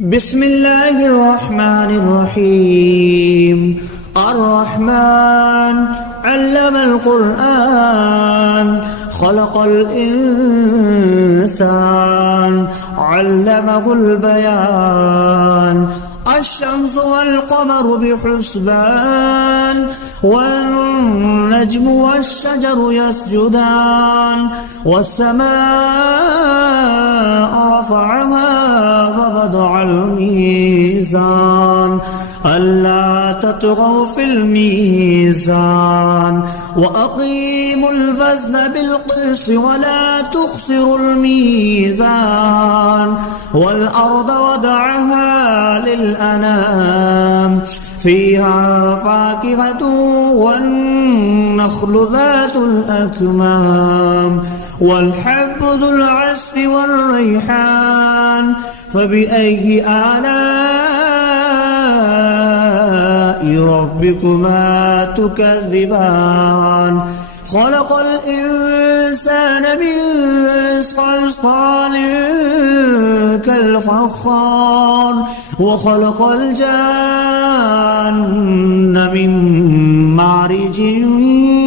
بسم الله الرحمن الرحيم. الرحمن علم القرآن خلق الإنسان علمه البيان. الشمس والقمر بحسبان والنجم والشجر يسجدان والسماء رفعها ووضع الميزان ألا تطغوا في الميزان وأقيموا الوزن بالقسط ولا تخسروا الميزان والأرض وضعها للأنام فيها فاكهة والنخل ذات الأكمام والحب ذو العصف والريحان. فبأي آلاء ربكما تكذبان؟ خلق الإنسان من صلصال كالفخار وخلق الجان من مارج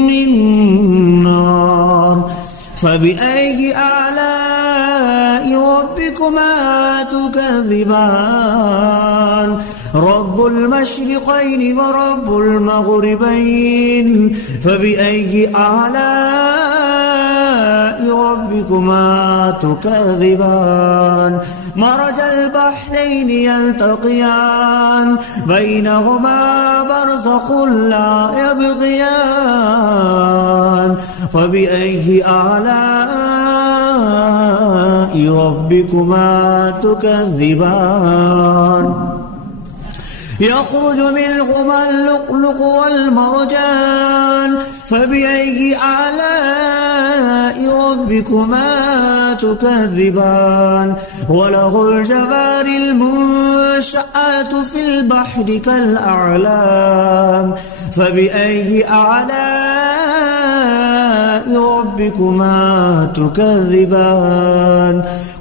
من نار. فبأي آلاء ربكما تكذبان؟ رب المشرقين ورب المغربين. فبأي آلاء ربكما تكذبان؟ مرج البحرين يلتقيان بينهما برزخ لا يبغيان. فبأي آلاء ربكما تكذبان؟ يخرج منهما اللؤلؤ والمرجان. فبأي آلاء ربكما تكذبان؟ وله الجوار المنشآت في البحر كالأعلام. فبأي آلاء ربكما تكذبان؟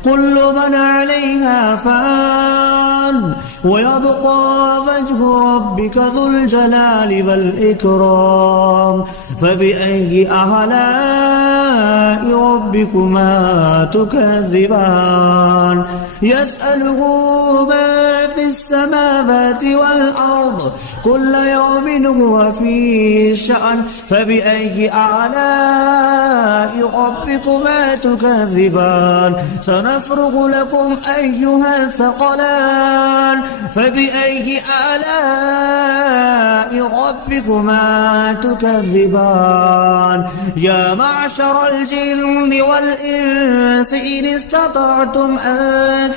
كل من عليها فان ويبقى وجه ربك ذو الجلال والإكرام. فبأي آلاء ربكما تكذبان؟ يسأله ما في السماوات والأرض كل يوم هو في شأن. فبأي آلاء ربكما تكذبان؟ سنفرغ لكم أيها الثقلان. فبأي آلاء ربكما تكذبان؟ يا معشر الجن والإنس إن استطعتم أن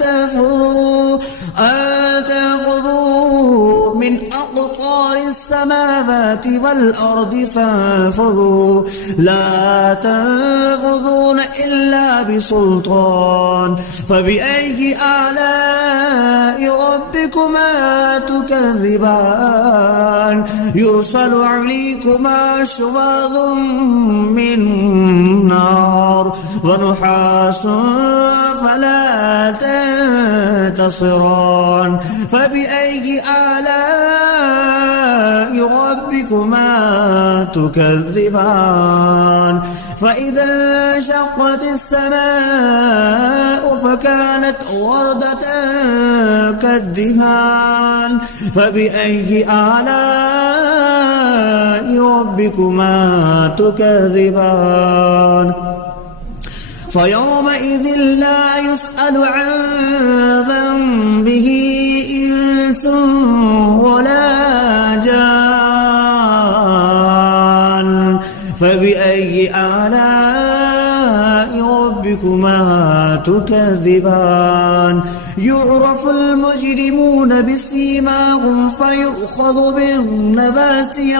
تنفذوا من أقطار السماوات والأرض فانفذوا لا تنفذون إلا بسلطان. فبأي آلاء ربكما تكذبان؟ يرسل عليكما شواظ من نار ونحاس فلا تنتصران. فبأي آلاء ربكما تكذبان؟ فإذا انشقت السماء فكانت وردة كالدهان. فبأي آلاء ربكما تكذبان؟ فيومئذ لا يسأل عن ذنبه إنس ولا جان. فبأي آلاء ربكما تكذبان؟ يعرف المجرمون بسيماهم فيؤخذ بالنواسي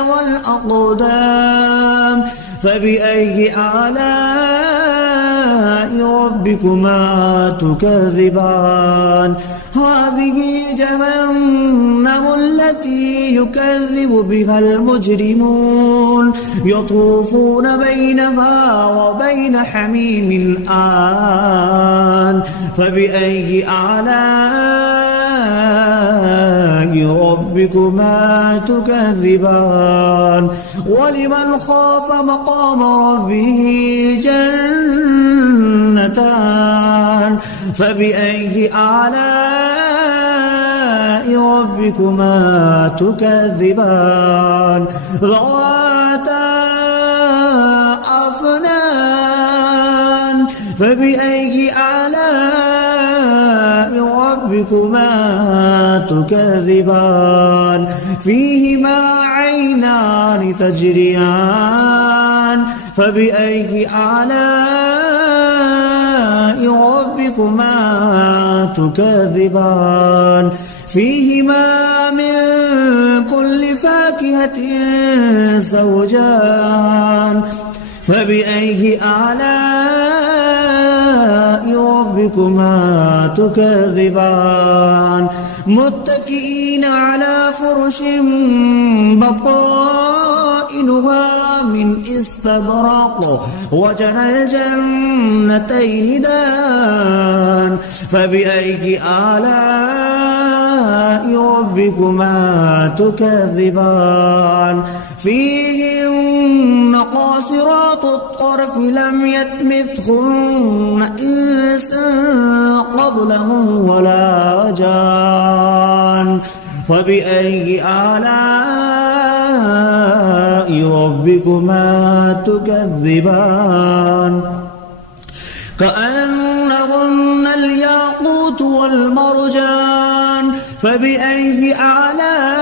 والأقدام. فبأي آلاء ربكما تكذبان؟ هذه جهنم التي يكذب بها المجرمون يطوفون بينها وبين حميم آن. فبأي آلاء ربكما تكذبان ولمن خاف مقام ربه جنتان فبأي آلاء ربكما تكذبان ذواتا أفنان فبأي آلاء ربكما تكذبان فيهما عينان تجريان فبأي آلاء ربكما تكذبان فيهما من كل فاكهة زوجان فبأي آلاء ربكما تكذبان متكئين على فرش بطائنها من استبرق وجنى الجنتين دان فبأي آلاء ربكما تكذبان فيهن قاصرات الطرف لم يطمثهن إنس قبلهم ولا جان فبأي آلاء ربكما تكذبان كأنهن الياقوت والمرجان فبأي آلاء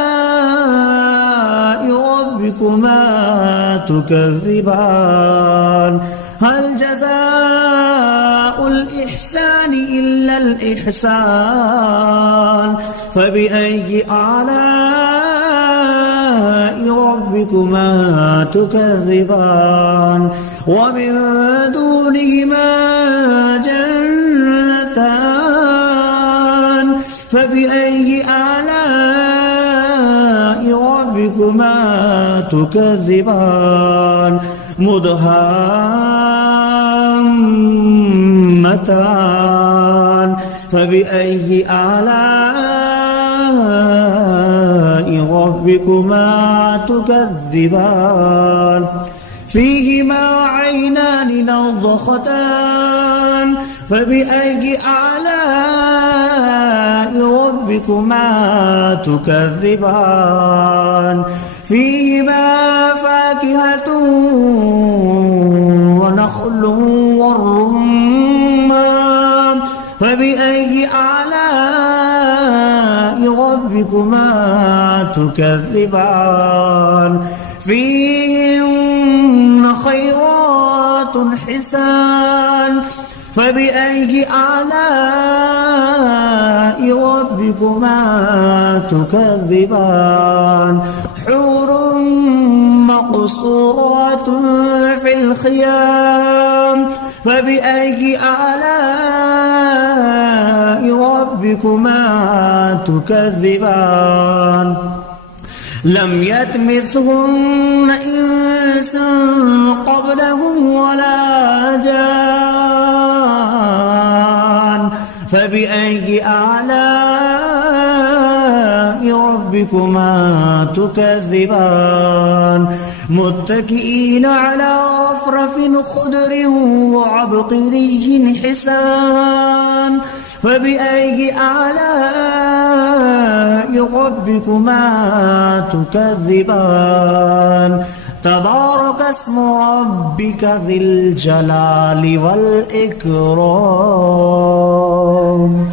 ربكما تكذبان هل جزاء الإحسان إلا الإحسان فبأي آلاء ربكما تكذبان ومن دونهما جنتان فبأي آلاء ربكما تكذبان مدهامتان فبأي آلاء ربكما تكذبان فيهما عينان نضختان فبأي آلاء ربكما تكذبان فيهما فاكهة ونخل والرمان فبأي آلاء ربكما تكذبان فيهن خيرات حسان فبأي آلاء ربكما تكذبان حور مقصورات في الخيام فبأي آلاء ربكما تكذبان لم يطمثهن إنس قبلهم ولا جان فبأي آلاء ربكما تكذبان متكئين على رفرف خضر وعبقري حسان فبأي آلاء ربكما تكذبان تبارك اسم ربك ذي الجلال والإكرام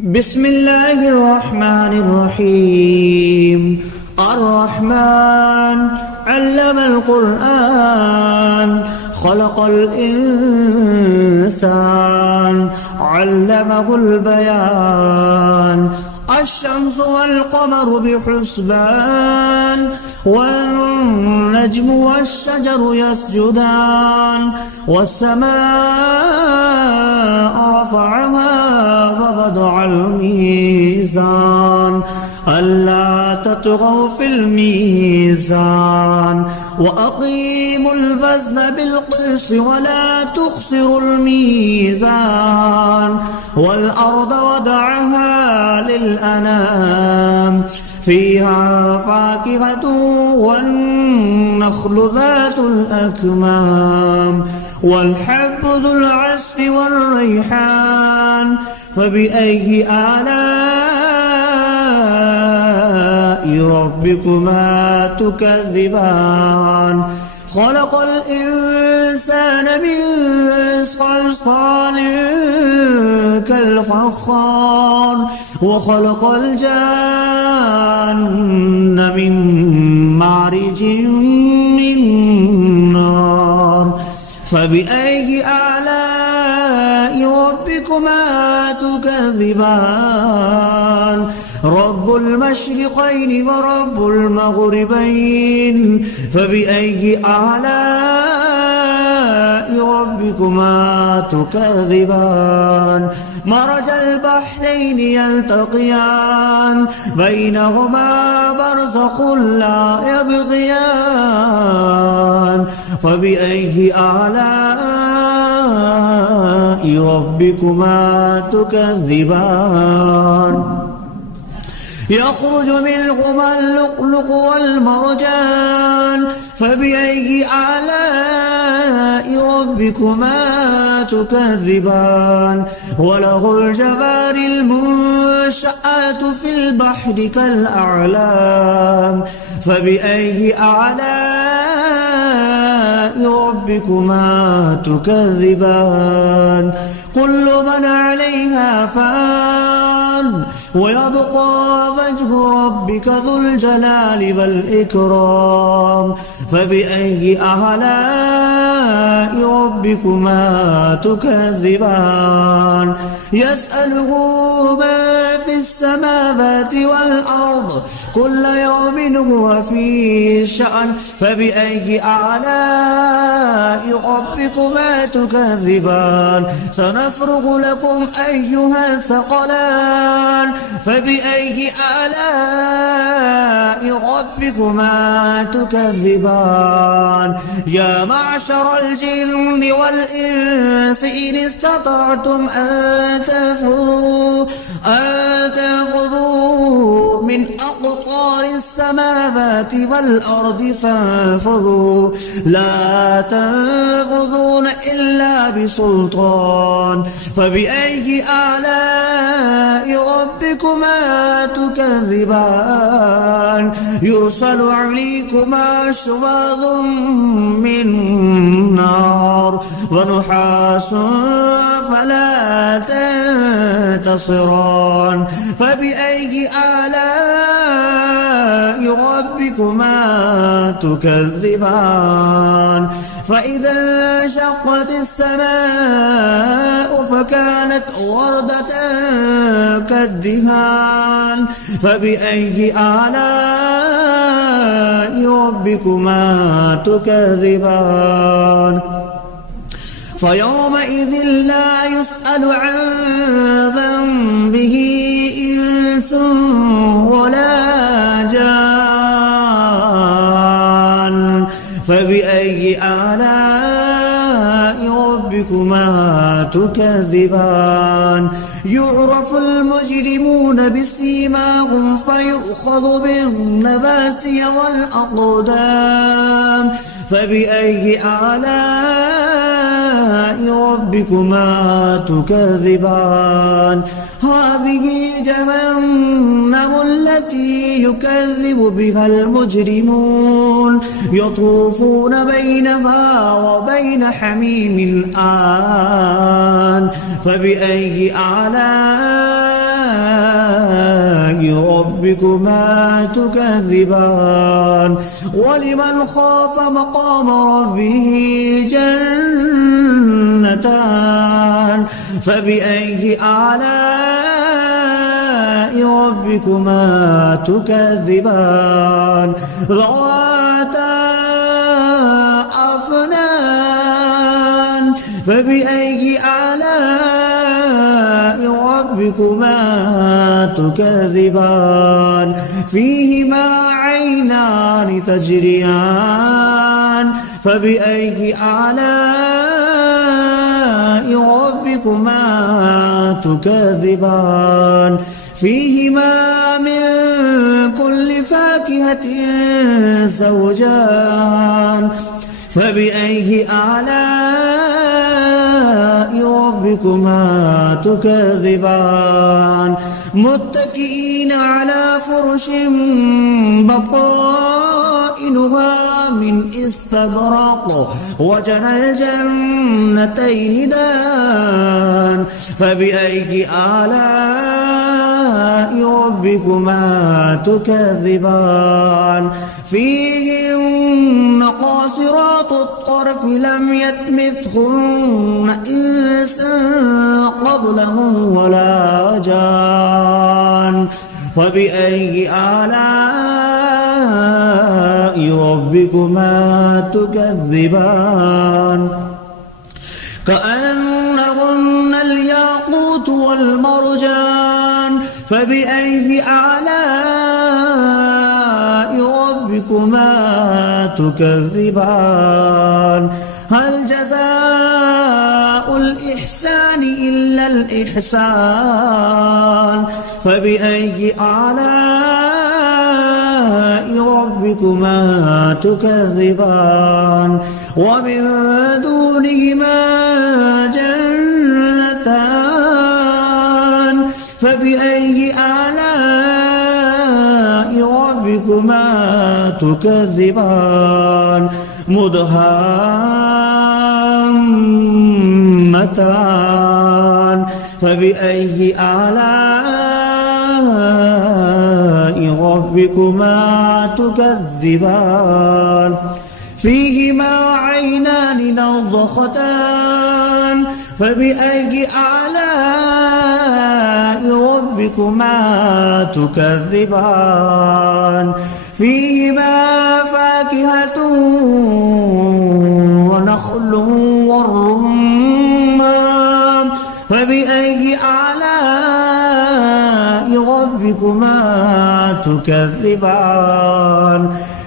بسم الله الرحمن الرحيم الرحمن علم القرآن خلق الإنسان علمه البيان الشمس والقمر بحسبان والنجم والشجر يسجدان والسماء رفعها ووضع الميزان ألا تطغوا في الميزان وأقيموا الوزن بالقسط ولا تخسروا الميزان والأرض وضعها للأنام فيها فاكهة والنخل ذات الأكمام والحب ذو العصف والريحان فبأي آلاء ربكما تكذبان خلق الإنسان من صلصال كالفخار وخلق الجان من مارج من نار فبأي آلاء ربكما تكذبان رب المشرقين ورب المغربين فبأي آلاء ربكما تكذبان مرج البحرين يلتقيان بينهما برزخ لا يبغيان فبأي آلاء ربكما تكذبان يخرج منهما اللؤلؤ والمرجان فبأي آلاء ربكما تكذبان وله الجوار المنشآت في البحر كالأعلام فبأي آلاء ربكما تكذبان كل من عليها فان ويبقى وجه ربك ذو الجلال والإكرام فبأي آلاء ربكما تكذبان يسأله ما في السماوات والأرض كل يوم هو في شأن فبأي آلاء ربكما تكذبان سنفرغ لكم أيها الثقلان فبأي آلاء ربكما تكذبان يا معشر الجن والإنس إن استطعتم أن تنفذوا من أقطار السماوات والأرض فانفذوا لا تنفذون إلا بسلطان فبأي آلاء ربكما تكذبان يرسل عليكما شواظ من نار ونحاس فلا تنتصران فبأي آلاء ربكما تكذبان فإذا انشقت السماء فكانت وردة كالدهان فبأي آلاء ربكما تكذبان فيومئذ لا يسأل عن ذنبه إنس ولا جان فبأي آلاء ربكما تكذبان يعرف المجرمون بسيماهم فيؤخذ بالنواسي والأقدام فبأي آلاء ربكما تكذبان هذه جهنم التي يكذب بها المجرمون يطوفون بينها وبين حميم آن فبأي آلاء ربكما تكذبان ولمن خاف مقام ربه جنتان فبأي آلاء ربكما تكذبان ذواتا أفنان فبأي آلاء ربكما تكذبان فيهما عينان تجريان فبأي آلاء ربكما تكذبان فيهما من كل فاكهة زوجان فبأي آلاء ربكما تكذبان متكئين على فرش بطائنها من استبرق وجنى الجنتين دان فبأي آلاء ربكما تكذبان فيهن قاصرات الطرف لم يطمثهن إنس قبلهم ولا جان فبأي آلاء ربكما تكذبان كأنهن الياقوت والمرجان فبأي آلاء ربكما تكذبان هل جزاء الإحسان إلا الإحسان فبأي آلاء ربكما تكذبان ومن دونهما جنتان فبأي آلاء ربكما تكذبان مدهامتان فبأي آلاء ربكما تكذبان فيهما عينان نضختان فبأي آلاء ربكما تكذبان فيهما فاكهة ونخل والرمان فبأي آلاء ربكما تكذبان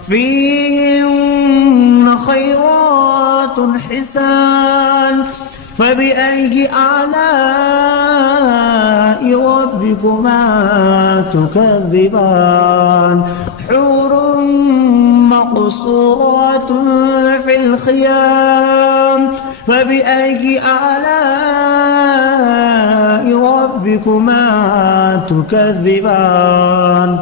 فيهن خيرات حسان فبأي آلاء ربكما تكذبان حور مقصورات في الخيام فبأي آلاء ربكما تكذبان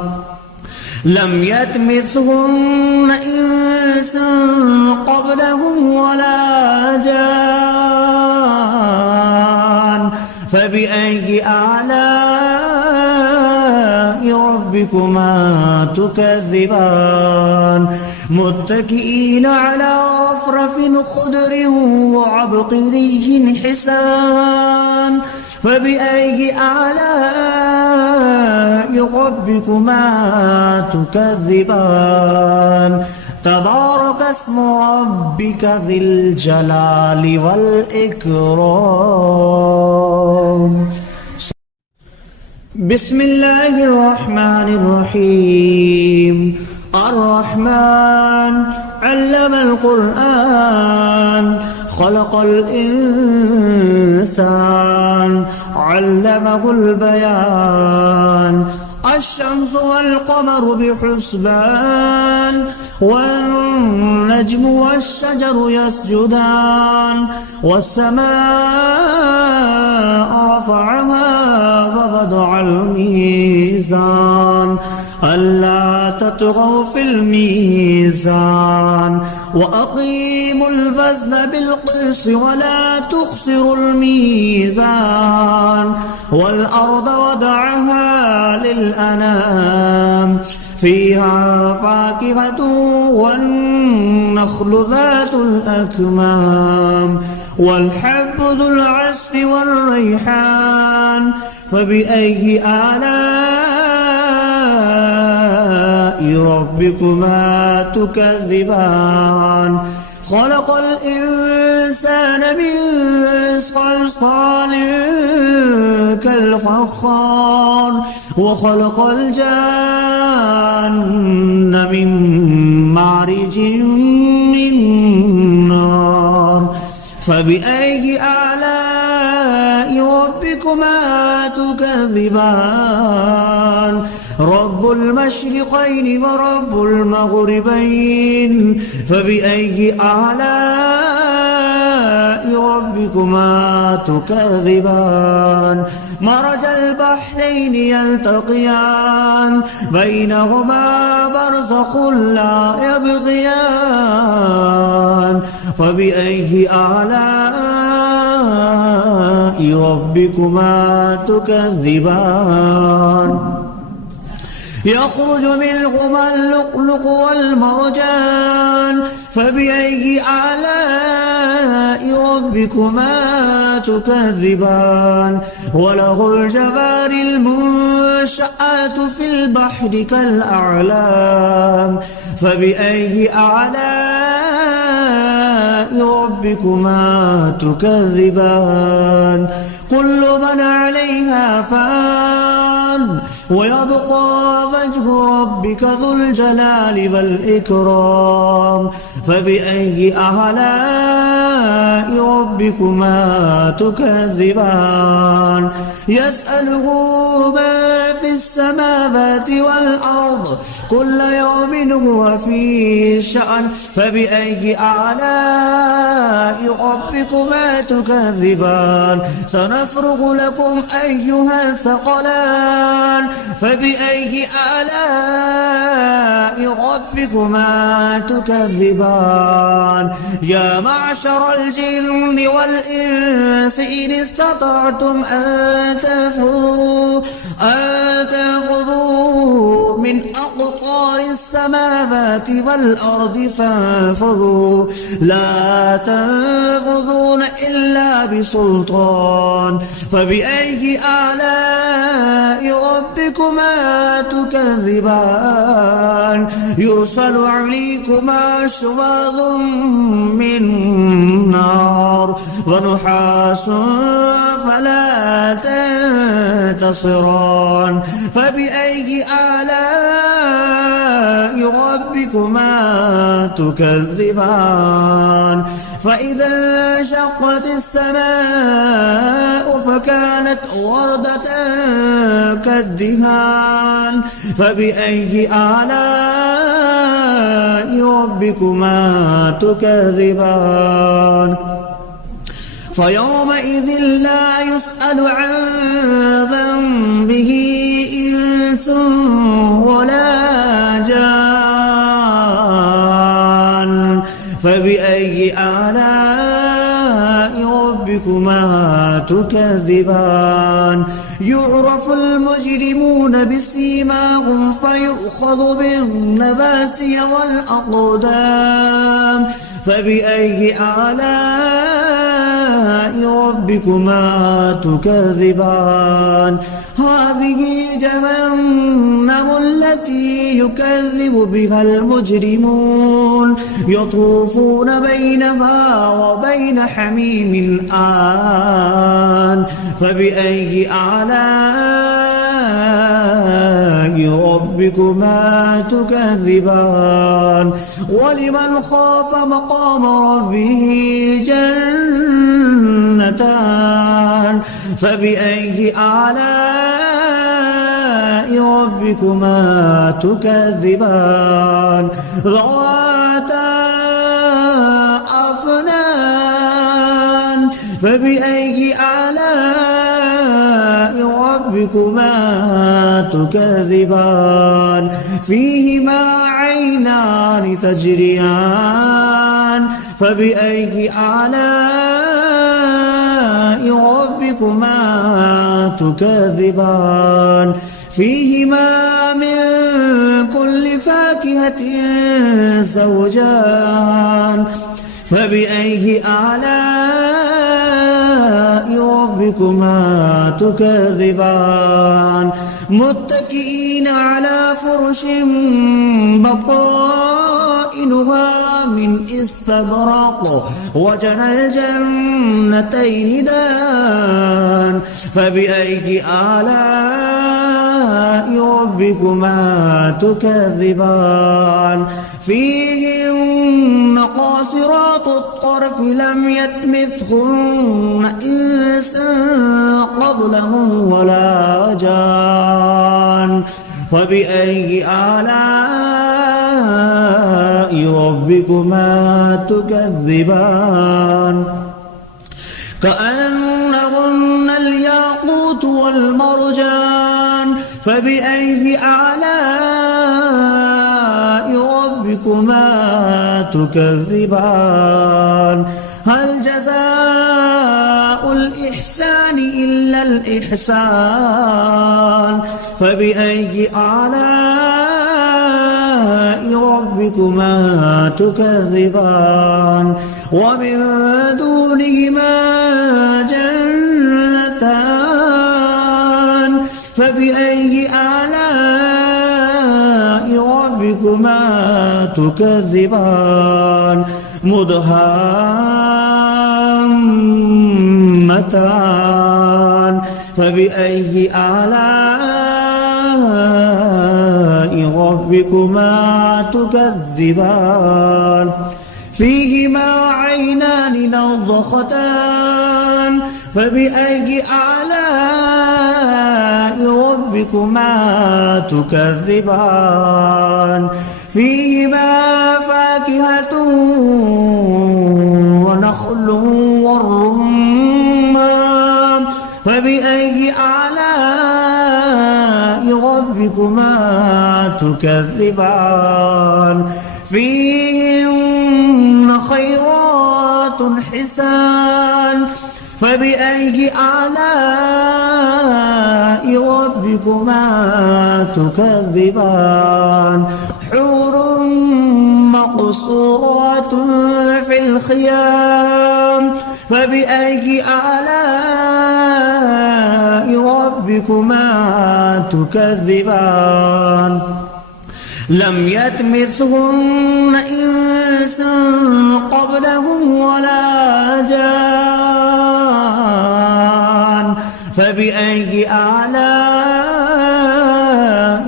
لم يطمثهن إنس قبلهم ولا جان فبأي آلاء ربكما تكذبان متكئين على رفرف خضر وعبقري حسان فبأي آلاء ربكما تكذبان تبارك اسم ربك ذي الجلال والإكرام بسم الله الرحمن الرحيم الرحمن علم القرآن خلق الإنسان علمه البيان الشمس والقمر بحسبان والنجم والشجر يسجدان والسماء رفعها ووضع الميزان ألا تطغوا في الميزان وأقيموا الوزن بالقسط ولا تخسروا الميزان والأرض وضعها للأنام فيها فاكهة والنخل ذات الأكمام والحب ذو العصف والريحان فبأي آلاء ربكما تكذبان خلق الإنسان من صلصال كالفخار وخلق الجان من مارج من نار فبأي آلاء ربكما تكذبان رب المشرقين ورب المغربين فبأي آلاء ربكما تكذبان مرج البحرين يلتقيان بينهما برزخ لا يبغيان فبأي آلاء ربكما تكذبان يخرج منهما اللؤلؤ والمرجان فبأي آلاء ربكما تكذبان وله الجوار المنشآت في البحر كالأعلام فبأي آلاء ربكما تكذبان كل من عليها فان ويبقى وجه ربك ذو الجلال والإكرام فبأي آلاء ربكما تكذبان يسأله ما في السماوات والأرض كل يوم هو في شأن فبأي آلاء ربكما تكذبان سنفرغ لكم أيها الثقلان فبأي آلاء ربكما تكذبان يا معشر الجن والإنس إن استطعتم أن تنفذوا من أقطار السماوات والأرض فانفذوا لا تنفذون إلا بسلطان فبأي آلاء ربكما تكذبان يرسل عليكما شواظ من نار ونحاس فلا تنتصران فبأي آلاء ربكما تكذبان فإذا انشقت السماء فكانت وردة كالدهان فبأي آلاء ربكما تكذبان فيومئذ لا يسأل عن ذنبه إنس ولا جان فبأي آلاء ربكما تكذبان يعرف المجرمون بسيماهم فيؤخذ بالنواسي والأقدام فبأي آلاء ربكما تكذبان هذه جهنم التي يكذب بها المجرمون يطوفون بينها وبين حميم آن فبأي آلاء ربكما تكذبان ولمن خاف مقام ربه جنتان فبأي آلاء ربكما تكذبان ذواتا أفنان فبأي آلاء ربكما تكذبان فيهما عينان تجريان فبأي آلاء ربكما تكذبان فيهما من كل فاكهة زوجان فبأي آلاء ربكما ربكما تكذبان متكئين على فرش بطائنها من استبرق وجنى الجنتين دان فبأي آلاء ربكما تكذبان فيهن قاصرات الطرف لم يطمثهن إنس قبلهم ولا جان فبأي آلاء ربكما تكذبان كأنهن الياقوت والمرجان فبأي آلاء ربكما تكذبان هل جزاء الإحسان إلا الإحسان فبأي آلاء ربكما تكذبان ومن دونهما جنتان فبأي آلاء ربكما تكذبان مدهامتان فبأي آلاء ربكما تكذبان فيهما عينان نضختان فبأي آلاء ربكما تكذبان فيهما فاكهة ونخل والرمان فبأي آلاء ربكما تكذبان فيهن خيرات حسان فبأي آلاء ربكما تكذبان حور مقصورات في الخيام فبأي آلاء ربكما تكذبان لم يطمثهن إنس قبلهم ولا جان فبأي آلاء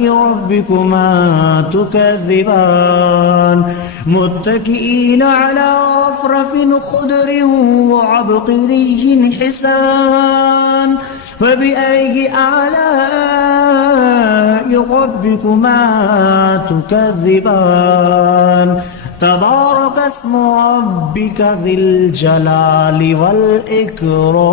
ربكما تكذبان متكئين على رفرف خضر وعبقري حسان فبأي آلاء ربكما تكذبان تبارك اسم ربك ذي الجلال والإكرام